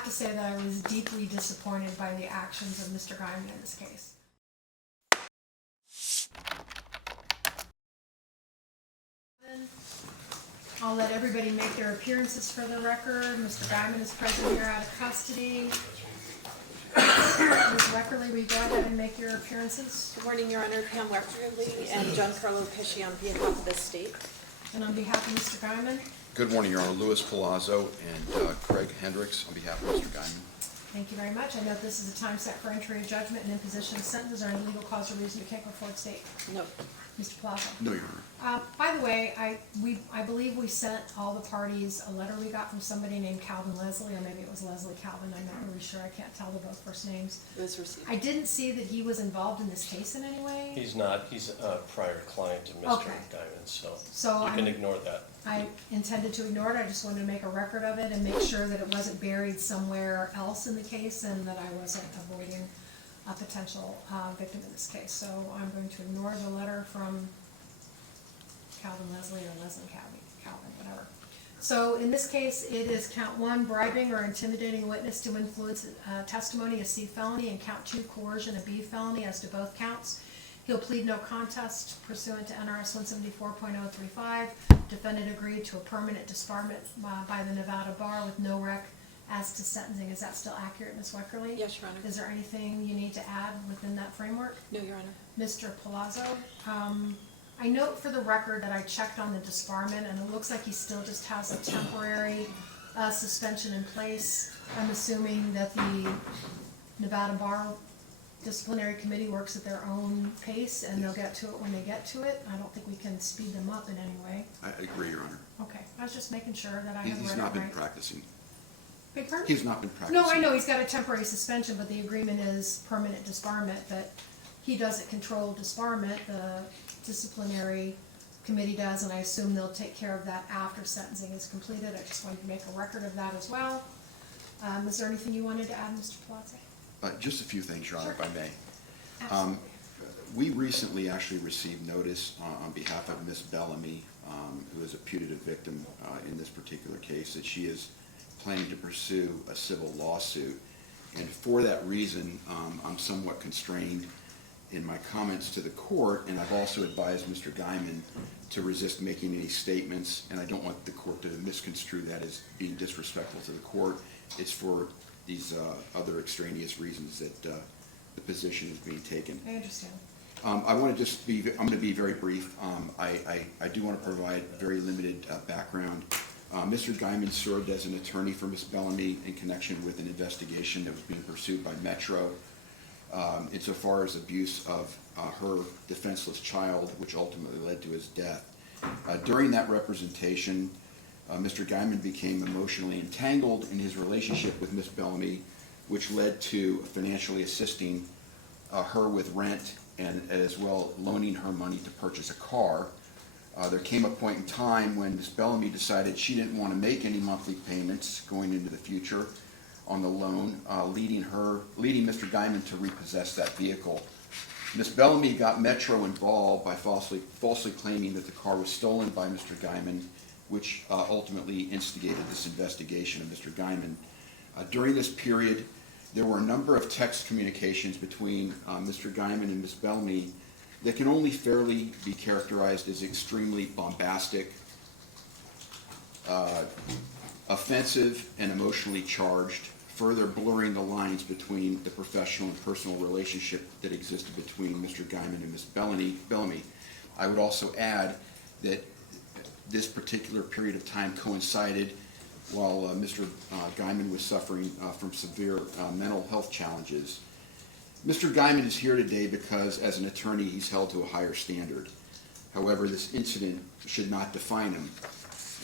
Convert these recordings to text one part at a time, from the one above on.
have to say that I was deeply disappointed by the actions of Mr. Guymon in this case. I'll let everybody make their appearances for the record. Mr. Guymon is present here out of custody. Ms. Weckerly, will you go ahead and make your appearances? Good morning, Your Honor. Pam Weckerly and Giancarlo Pesci on behalf of the state. And on behalf of Mr. Guymon? Good morning, Your Honor. Palazzo and Craig Hendricks on behalf of Mr. Guymon. Thank you very much. I note this is a time set for entry of judgment and imposition of sentence. Is there any legal cause or reason you can't go forward state? No. Mr. Palazzo? No, Your Honor. By the way, I believe we sent all the parties a letter we got from somebody named Calvin Leslie, or maybe it was Leslie Calvin. I'm not really sure. I can't tell. They're both first names. It was received. I didn't see that he was involved in this case in any way. He's not. He's a prior client of Mr. Okay. Guymon, so you I'm- can ignore that. I intended to ignore it. I just wanted to make a record of it and make sure that it wasn't buried somewhere else in the case and that I wasn't avoiding a potential victim in this case. So I'm going to ignore the letter from Calvin Leslie or Leslie Calvin, whatever. So in this case, it is count 1, bribing or intimidating a witness to influence testimony, a C felony, and count 2, coercion, a B felony, as to both counts. He'll plead no contest pursuant to NRS 174.035. Defendant agreed to a permanent disbarment by the Nevada Bar with no rec as to sentencing. Is that still accurate, Ms. Weckerly? Yes, Your Honor. Is there anything you need to add within that framework? No, Your Honor. Mr. Palazzo, I note for the record that I checked on the disbarment and it looks like he still just has a temporary suspension in place. I'm assuming that the Nevada Bar Disciplinary Committee works at their own pace and they'll get to it when they get to it. I don't think we can speed them up in any way. I agree, Your Honor. Okay, I was just making sure that I had read it right. He's not been practicing. Big pardon? He's not been practicing. No, I know, he's got a temporary suspension, but the agreement is permanent disbarment, but he doesn't control disbarment, the disciplinary committee does, and I assume they'll take care of that after sentencing is completed. I just wanted to make a record of that as well. Is there anything you wanted to add, Mr. Palazzo? Just a few things, Your Honor, Sure. if I may. Absolutely. We recently actually received notice on behalf of Ms. Bellamy, who is a putative victim in this particular case, that she is planning to pursue a civil lawsuit. And for that reason, I'm somewhat constrained in my comments to the court, and I've also advised Mr. Guymon to resist making any statements, and I don't want the court to misconstrue that as being disrespectful to the court. It's for these other extraneous reasons that the position is being taken. I understand. I want to just be, I'm going to be very brief. I do want to provide very limited background. Mr. Guymon served as an attorney for Ms. Bellamy in connection with an investigation that was being pursued by Metro insofar as abuse of her defenseless child, which ultimately led to his death. During that representation, Mr. Guymon became emotionally entangled in his relationship with Ms. Bellamy, which led to financially assisting her with rent and as well loaning her money to purchase a car. There came a point in time when Ms. Bellamy decided she didn't want to make any monthly payments going into the future on the loan, leading Mr. Guymon to repossess that vehicle. Ms. Bellamy got Metro involved by falsely claiming that the car was stolen by Mr. Guymon, which ultimately instigated this investigation of Mr. Guymon. During this period, there were a number of text communications between Mr. Guymon and Ms. Bellamy that can only fairly be characterized as extremely bombastic, offensive, and emotionally charged, further blurring the lines between the professional and personal relationship that existed between Mr. Guymon and Ms. Bellamy. I would also add that this particular period of time coincided while Mr. Guymon was suffering from severe mental health challenges. Mr. Guymon is here today because, as an attorney, he's held to a higher standard. However, this incident should not define him.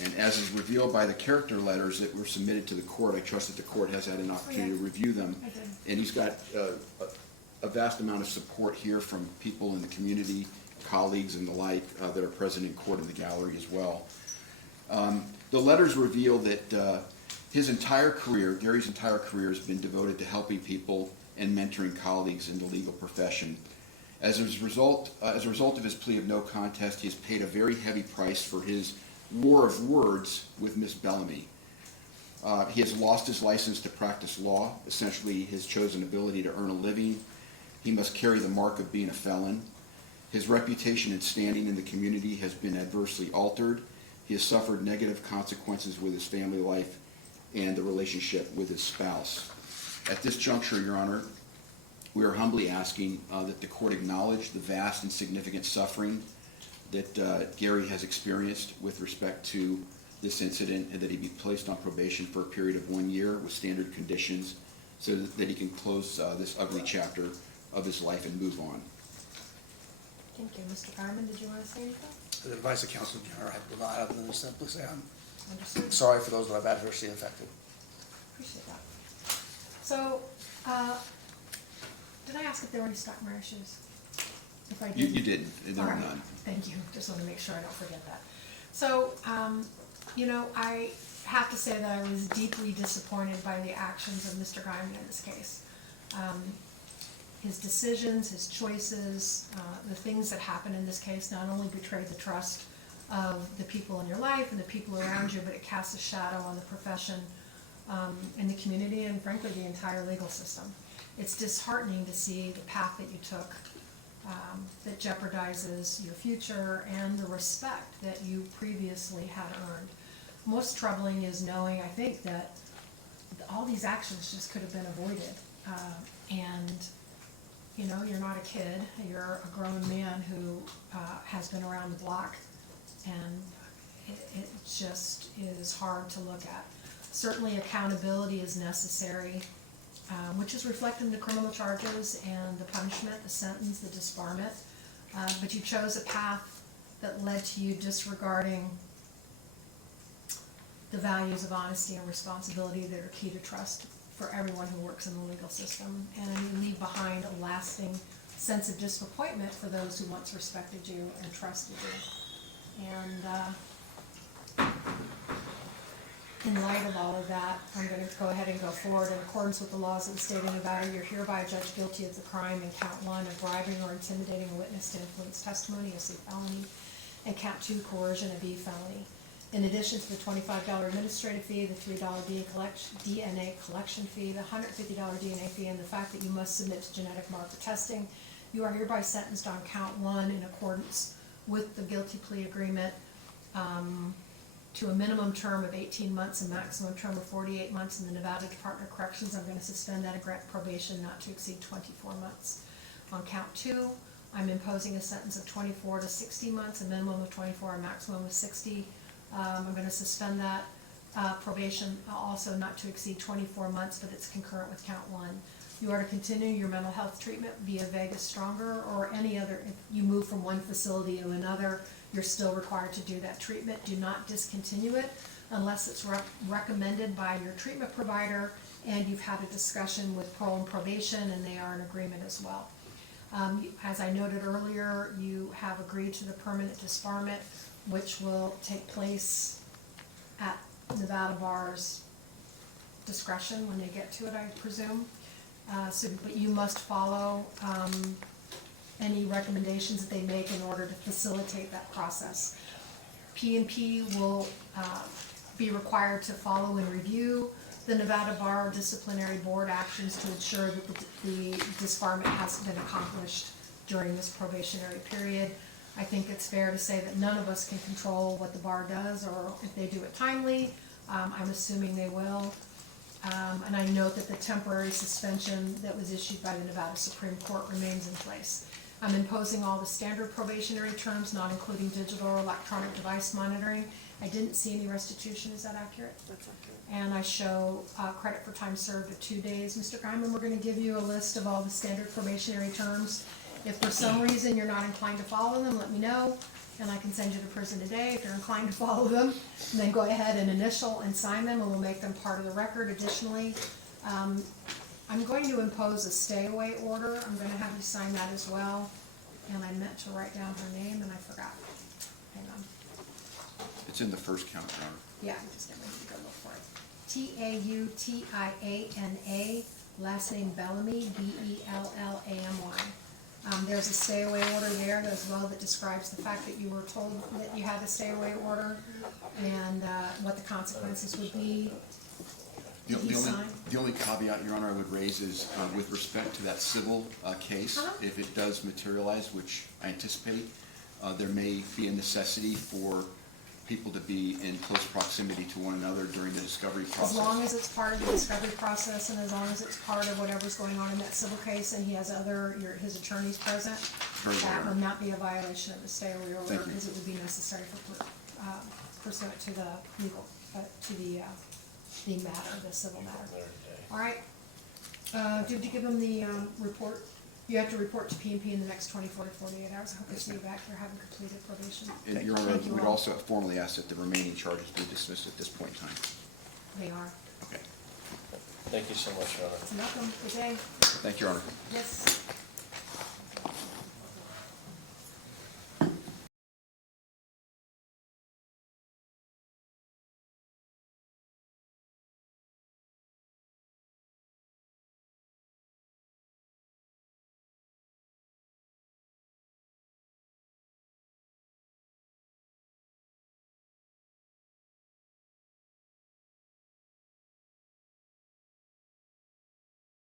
And as is revealed by the character letters that were submitted to the court, I trust that the court has had an opportunity to review them. And he's got a vast amount of support here from people in the community, colleagues and the like that are present in court in the gallery as well. The letters reveal that his entire career, Gary's entire career, has been devoted to helping people and mentoring colleagues in the legal profession. As a result of his plea of no contest, he has paid a very heavy price for his war of words with Ms. Bellamy. He has lost his license to practice law, essentially his chosen ability to earn a living. He must carry the mark of being a felon. His reputation and standing in the community has been adversely altered. He has suffered negative consequences with his family life and the relationship with his spouse. At this juncture, Your Honor, we are humbly asking that the court acknowledge the vast and significant suffering that Gary has experienced with respect to this incident, and that he be placed on probation for a period of 1 year with standard conditions so that he can close this ugly chapter of his life and move on. Thank you. Mr. Guymon, did you want to say anything? The advice of counsel, Your Honor, I will not other than to simply say I'm Understood. sorry for those that I've adversely affected. Appreciate that. So, did I ask if there were any Stockmeyer shoes? If I You did. didn't, and there All are right. none. Thank you. Just want to make sure I don't forget that. So, I have to say that I was deeply disappointed by the actions of Mr. Guymon in this case. His decisions, his choices, the things that happened in this case not only betrayed the trust of the people in your life and the people around you, but it casts a shadow on the profession, in the community, and frankly, the entire legal system. It's disheartening to see the path that you took that jeopardizes your future and the respect that you previously had earned. Most troubling is knowing, I think, that all these actions just could have been avoided. And you're not a kid, you're a grown man who has been around the block, and it just is hard to look at. Certainly accountability is necessary, which is reflected in the criminal charges and the punishment, the sentence, the disbarment. But you chose a path that led to you disregarding the values of honesty and responsibility that are key to trust for everyone who works in the legal system. And you leave behind a lasting sense of disappointment for those who once respected you and trusted you. And in light of all of that, I'm going to go ahead and go forward. In accordance with the laws of the state of Nevada, you're hereby judged guilty of the crime in count 1 of bribing or intimidating a witness to influence testimony, a C felony, and count 2, coercion, a B felony. In addition to the $25 administrative fee, the $3 DNA collection fee, the $150 DNA fee, and the fact that you must submit to genetic marker testing, you are hereby sentenced on count 1 in accordance with the guilty plea agreement to a minimum term of 18 months and maximum term of 48 months in the Nevada Department of Corrections. I'm going to suspend that and grant probation not to exceed 24 months. On count 2, I'm imposing a sentence of 24 to 60 months, a minimum of 24, a maximum of 60. I'm going to suspend that probation also not to exceed 24 months, but it's concurrent with count 1. You are to continue your mental health treatment via Vegas Stronger or any other. If you move from one facility to another, you're still required to do that treatment. Do not discontinue it unless it's recommended by your treatment provider and you've had a discussion with parole and probation and they are in agreement as well. As I noted earlier, you have agreed to the permanent disbarment, which will take place at Nevada Bar's discretion when they get to it, I presume. But you must follow any recommendations that they make in order to facilitate that process. P&P will be required to follow and review the Nevada Bar Disciplinary Board actions to ensure that the disbarment has been accomplished during this probationary period. I think it's fair to say that none of us can control what the bar does or if they do it timely. I'm assuming they will. And I note that the temporary suspension that was issued by the Nevada Supreme Court remains in place. I'm imposing all the standard probationary terms, not including digital or electronic device monitoring. I didn't see any restitution, is that accurate? That's accurate. And I show credit for time served of 2 days. Mr. Guymon, we're going to give you a list of all the standard probationary terms. If for some reason you're not inclined to follow them, let me know, and I can send you to prison today. If you're inclined to follow them, then go ahead and initial and sign them, and we'll make them part of the record. Additionally, I'm going to impose a stay-away order. I'm going to have you sign that as well, and I meant to write down her name, and I forgot. Hang on. It's in the first count, Your Honor. Yeah, I'm just getting ready to go look for it. Tautiana, last name Bellamy, Bellamy. There's a stay-away order there as well that describes the fact that you were told that you had a stay-away order and what the consequences would be. Did he sign? The only caveat, Your Honor, I would raise is with respect to that civil case, Uh-huh. if it does materialize, which I anticipate, there may be a necessity for people to be in close proximity to one another during the discovery process. As long as it's part of the discovery process and as long as it's part of whatever's going on in that civil case and he has his attorneys present, Very that well. would not be a violation of the stay or reorder Thank you. because it would be necessary for pursuant to the legal, to the matter, the civil matter. There today. All right. Did you give him the report? You have to report to P&P in the next 24 to 48 hours. I hope to see you back here having completed probation. And Your Honor, Thank you we'd all. also formally ask that the remaining charges be dismissed at this point in time. They are. Okay. Thank you so much, Your Honor. Welcome. Good day. Thank you, Your Honor. Yes.